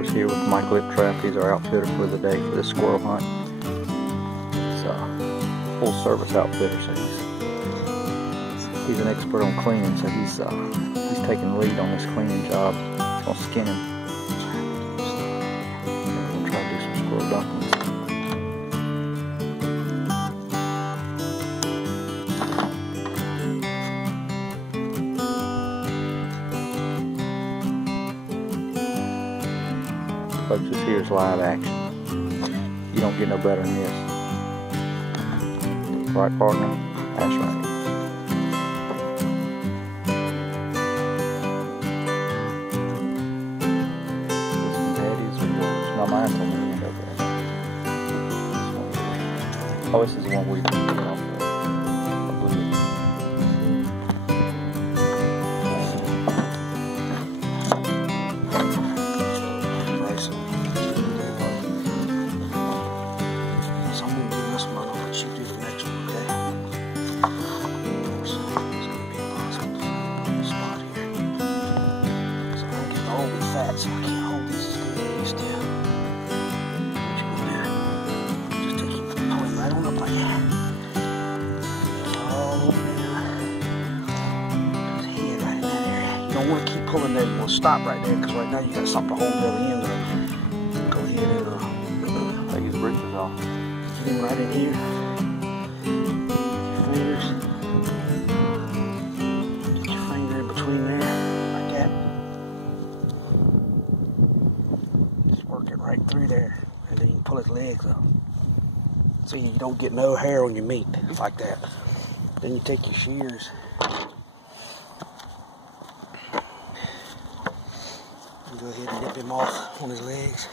Outdoors here with Mike Liptrap. He's our outfitter for the day for this squirrel hunt. It's a full service outfitter, so he's an expert on cleaning, so he's taking the lead on this cleaning job. He's gonna skin him. We're gonna try to do some squirrel dumplings. Folks, this here is live action. You don't get no better than this. Right, partner? That's right. Daddy's or yours? No, mine's on the end of it. Oh, this is the one we get off of. So I can't hold this as good as I used to. What you gonna do? Just take it, pull it right on up like that. All over there. His head right in that area. You don't want to keep pulling there. You want to stop right there because right now you got something to hold belly in there. Go ahead and take his britches off. Get him right in here. Your fingers. Get your finger in between there. Work it right through there, and then you can pull his legs up. So you don't get no hair on your meat like that. Then you take your shears and go ahead and nip him off on his legs.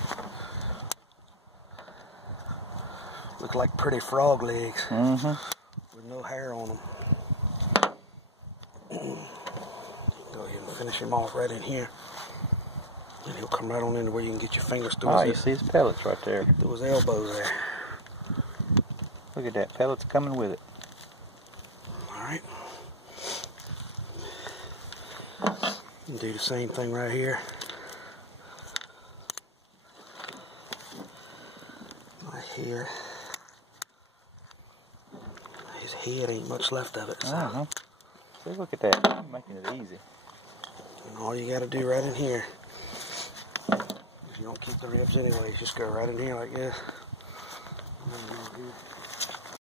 Look like pretty frog legs with no hair on them. You can go ahead and finish him off right in here. And he'll come right on into where you can get your fingers through you see his pellets right there. Through his elbows there. Look at that, pellets coming with it. Alright. Do the same thing right here. Right here. His head ain't much left of it. So. See, look at that. I'm making it easy. And all you got to do right in here. You don't keep the ribs anyways, just go right in here like this.